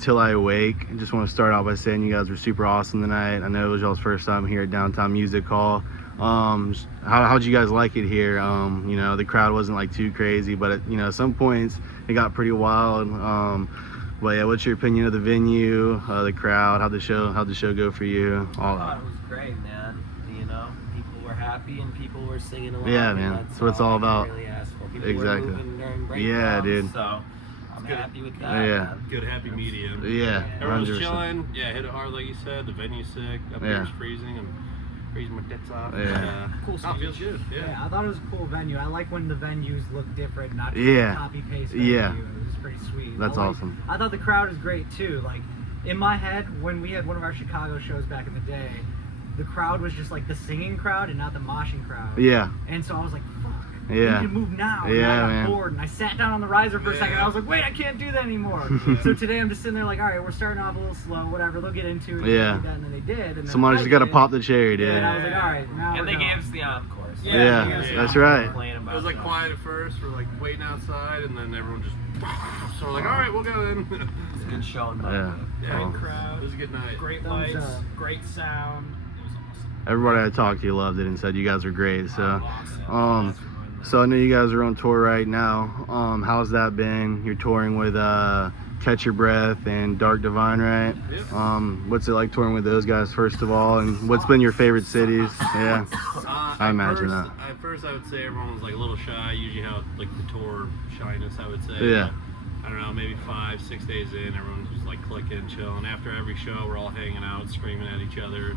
Until I Awake. I just want to start out by saying you guys were super awesome tonight. I know it was y'all's first time here at Downtown Music Hall. How'd you guys like it here? You know, the crowd wasn't like too crazy, but at, you know, some points it got pretty wild. But yeah, what's your opinion of the venue, the crowd? How'd the show go for you? I thought it was great, man. You know, people were happy and people were singing along. Yeah, man. That's what it's all about. Really asked for. People Exactly. were moving during break Yeah, downs, dude. So I'm happy with that. Yeah. Man. Good happy medium. Yeah. Everyone's 100%. chilling. Yeah, hit it hard like you said. The venue's sick. Up Yeah. here's freezing. I'm freezing my tits off. Yeah. Cool Oh, feels good. Yeah, I thought it was a cool venue. I like when the venues look different, not just Yeah. copy paste venue. Yeah. It was pretty sweet. That's awesome. I thought the crowd is great too. Like in my head, when we had one of our Chicago shows back in the day, the crowd was just like the singing crowd and not the moshing crowd. Yeah. And so I was like, fuck. Yeah. We need to move now. And Yeah, I got man. bored and I sat down on the riser for a second. I was like, wait, I can't do that anymore. So today I'm just sitting there like, all right, we're starting off a little slow, whatever. They'll get into it. Yeah. And then they did. And then Somebody's got to pop the cherry, dude. And I was like, all right, now And we're they going. gave us the encore. So Yeah, that's right. It was like quiet at first. We're like waiting outside, and then everyone just. So we're like, all right, we'll go in. It's a good show. Yeah. Yeah. Great crowd. It was a good night. Great Thumbs lights, up. great sound. It was awesome. Everybody I talked to loved it and said you guys are great. So, Awesome. so I know you guys are on tour right now. How's that been? You're touring with Catch Your Breath and Dark Divine, right? Yep. What's it like touring with those guys, first of all? And what's been your favorite cities? Yeah, I imagine that. At first, I would say everyone was like a little shy. Usually, how like the tour shyness, I would say. Yeah. But, I don't know, maybe 5-6 days in, everyone was like clicking, chilling. After every show, we're all hanging out, screaming at each other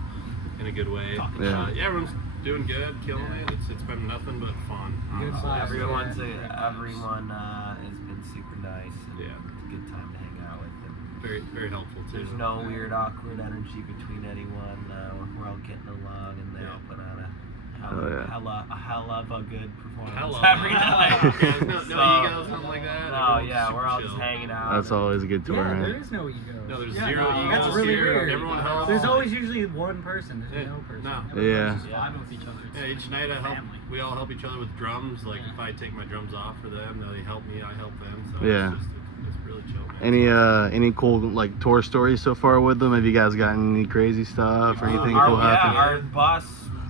in a good way. Yeah. Everyone's doing good, killing it. It's been nothing but fun. Good honestly. vibes. Everyone has been super nice. And Yeah. It's a good time to hang out with them. Very, very helpful too. There's no weird, awkward energy between anyone. We're all getting along, and they all put on a hell of a good performance every night. No egos, nothing like that. No, Everyone's yeah, super we're all chill. just hanging out. That's always a good tour, Yeah, man. there is no ego. No, there's Yeah, zero no, egos. That's really here. weird. Everyone helps. There's always usually one person. There's Yeah. no person. No. Everyone's just Yeah. vibing with each other. Yeah, each night we all help each other with drums. Like if I take my drums off for them, they help me, I help them. So Yeah. it's really chill, man. Any cool like tour stories so far with them? Have you guys gotten any crazy stuff or anything cool happen? Our bus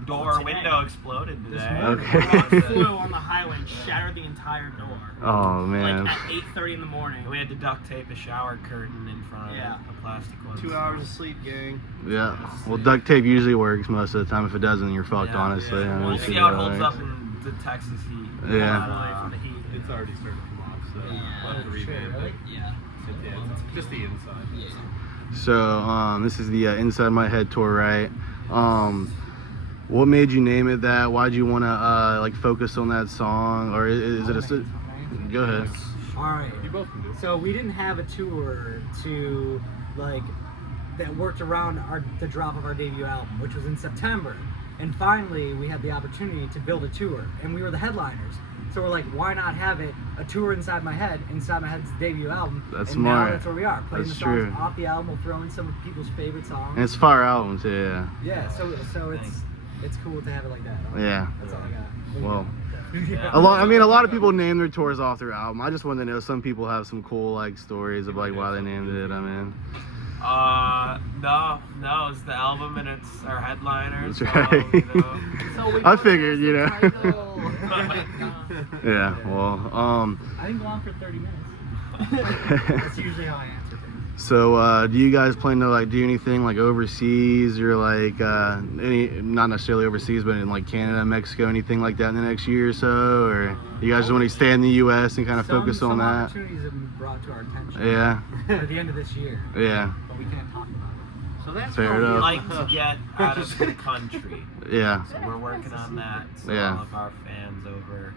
door window exploded today. Okay. Flew on the highway and shattered the entire door. Oh man. Like at 8:30 in the morning. We had to duct tape a shower curtain in front of a plastic one. 2 hours of sleep, gang. Yeah. Well, duct tape usually works most of the time. If it doesn't, you're fucked. Yeah, Honestly. yeah. I know We'll it's see good, how it holds right? up in the Texas heat. Yeah. From the heat. It's already starting to come off, so we'll have to revamp it. Yeah. Yeah, it's just the inside. Yeah. So this is the Inside My Head tour, right? What made you name it that? Why'd you want to like focus on that song, or is it a? Go ahead. All right. You both can do it. So we didn't have a tour to like that worked around the drop of our debut album, which was in September. And finally, we had the opportunity to build a tour, and we were the headliners. So we're like, why not have it a tour Inside My Head's debut album? That's and smart. Now that's where we are, playing That's the songs true. off the album. We'll throw in some of people's favorite songs. And it's fire album too. Yeah. Yeah, so it's cool to have it like that. Yeah. That's all I got. Well, Yeah. a lot of people name their tours off their album. I just wanted to know, some people have some cool like stories of like why they named it. I mean, No, it's the album and it's our headliners. That's so, right. you know. I figured, you know. Yeah. Well, I didn't go on for 30 minutes. That's usually how I answer things. so do you guys plan to like do anything like overseas or like not necessarily overseas, but in like Canada, Mexico, anything like that in the next year or so, or you guys just want to stay in the U.S. and kind of focus on some that? opportunities have been brought to our attention. Yeah. At the end of this year. Yeah. But we can't talk about it. So that's Fair what we enough. Like to get out of the country. Yeah. So we're working on that. So Yeah. all of our fans over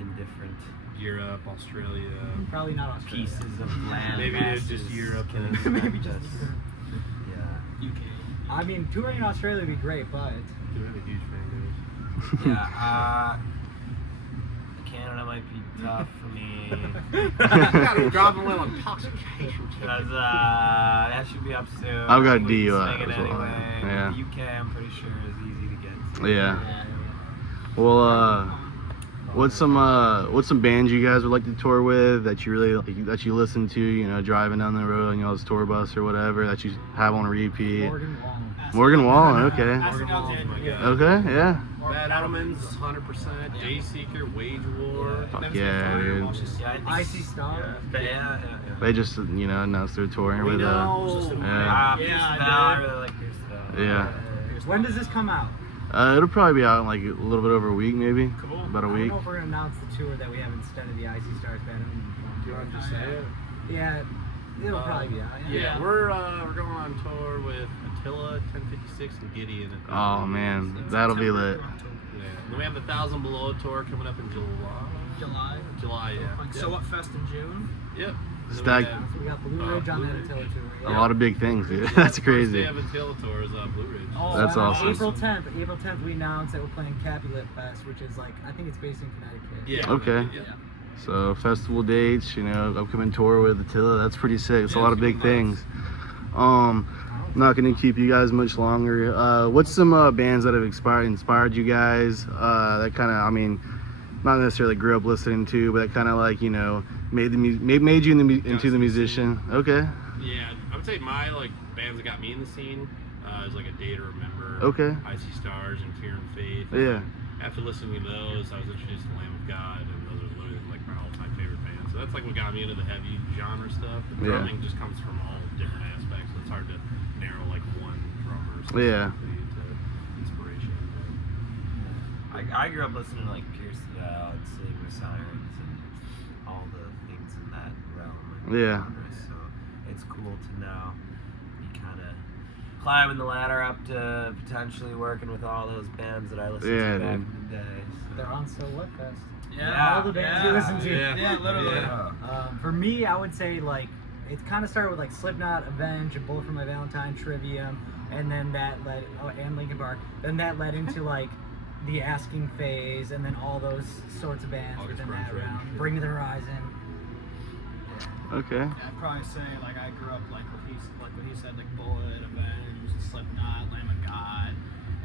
in different Europe, Australia, Probably not Australia. pieces of land. maybe it's just Europe and Maybe just Yeah. UK. I mean, touring in Australia would be great, but Dude, I'm a huge fan, dude. Yeah. Canada might be tough for me. Gotta drop a little intoxication. Because that should be up soon. I've got We can DUI swing it as well. anyway. Yeah. The UK, I'm pretty sure, is easy to get to. Yeah. Well, What's some bands you guys would like to tour with that you really that you listen to? You know, driving down the road on y'all's tour bus or whatever that you have on repeat. Morgan Wallen. Okay. Acid Dogs in. Yeah. Okay. Yeah. Bad Omens, 100%. Dayseeker, Wage War. Fuck yeah, dude. Icy Stars. Yeah. They just announced their tour with Yeah, I really like Pierce the Veil. yeah. When does this come out? It'll probably be out in like a little bit over a week, maybe. Cool. About a I don't week. know if we're gonna announce the tour that we have instead of the Icy Stars band. Do you want to just say it? Yeah, it'll probably be out. Yeah, we're going on tour with Attila, 1056, and Gideon. Oh man, that'll be lit. Yeah. Then we have the 1,000 Below tour coming up in July. July, yeah. So what fest in June? Yep. Stag. So we got Blue Ridge on that Attila tour. A lot of big things, dude. That's crazy. First day of Attila tour is Blue Ridge. Oh, That's wow. awesome. April 10th, we announced that we're playing Capulet Fest, which is like, I think it's based in Connecticut. Yeah. Okay. Yeah. So festival dates, upcoming tour with Attila. That's pretty sick. It's a Yeah, lot of it's big gonna be things. I'm not gonna keep you guys much longer. What's some bands that have inspired you guys? That kind of, I mean, not necessarily grew up listening to, but that kind of like made you into the musician. Okay. Yeah, I would say my bands that got me in the scene is like A Day to Remember. Okay. Icy Stars and Fear and Faith. Yeah. After listening to those, I was introduced to Lamb of God, and those are literally like my all-time favorite bands. So that's like what got me into the heavy genre stuff. The Yeah. drumming just comes from all different aspects, so it's hard to narrow like one drummer Yeah. specifically to inspiration. I grew up listening to like Pierce the Veil and Sleep with Sirens and all the things in that realm. Yeah. So it's cool to now be kind of climbing the ladder up to potentially working with all those bands that I listened Yeah, to back dude. in the day. They're on So What Fest. Yeah. All the bands you listen to. Yeah, literally. Yeah. For me, I would say like it kind of started with like Slipknot, Avenge, and Bullet for My Valentine, Trivium, and then that led and Linkin Park. Then that led into like the Asking phase, and then all those sorts of bands August within Burns that Red. round. Bring Me the Horizon. Okay. Yeah, I'd probably say like I grew up like what he said, like Bullet, Avenge, Slipknot, Lamb of God,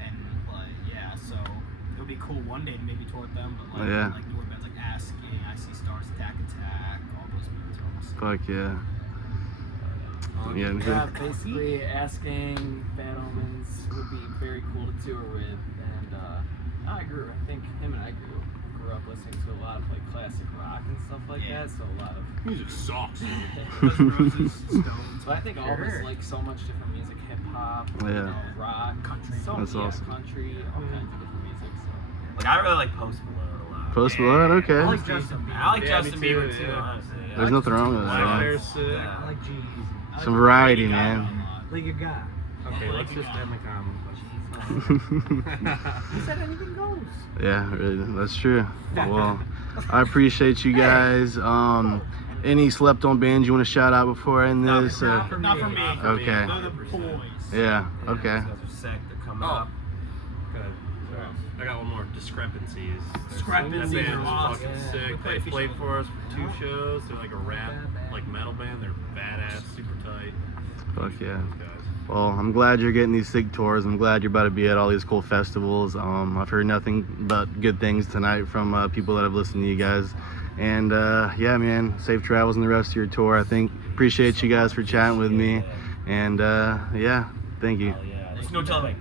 and like yeah, so it would be cool one day to maybe tour with them, but like Yeah. like newer bands like Asking, Icy Stars, Attack, all those bands are almost Fuck yeah. Yeah. Yeah, basically Asking, Bad Omens would be very cool to tour with, and I think him and I grew up listening to a lot of like classic rock and stuff like that, so a lot of Music sucks. Guns N' Roses, Stones. so I think all of us like so much different music, hip hop, Yeah. rock, Country. so That's awesome. country, all kinds of different music. So Like I really like Post Malone a lot. Post Malone. Okay. I like Justin Bieber. I like Yeah, Justin me too, Bieber too, yeah. honestly. I There's like nothing wrong with Justin that. Bieber. There's, Yeah. I like G-Eazy. Some variety, man. League of God. Okay, let's just end the comment. He said anything goes. Yeah, really, that's true. Well, I appreciate you guys. Any slept on bands you want to shout out before I end this? Not for me. Okay. They're the boys. Yeah. Okay. Those are sick. They're coming Oh. up. Good. I got one more. Discrepancies. Discrepancies That band are is awesome. fucking Yeah. sick. They They play played Fish for us for 2 shows. They're like a rap, bad. like metal band. They're badass, super tight. Fuck yeah. Those guys. Well, I'm glad you're getting these sick tours. I'm glad you're about to be at all these cool festivals. I've heard nothing but good things tonight from people that have listened to you guys. And yeah, man, safe travels in the rest of your tour. I think appreciate you guys for chatting with me. And yeah, thank you. Hell yeah. There's no telling.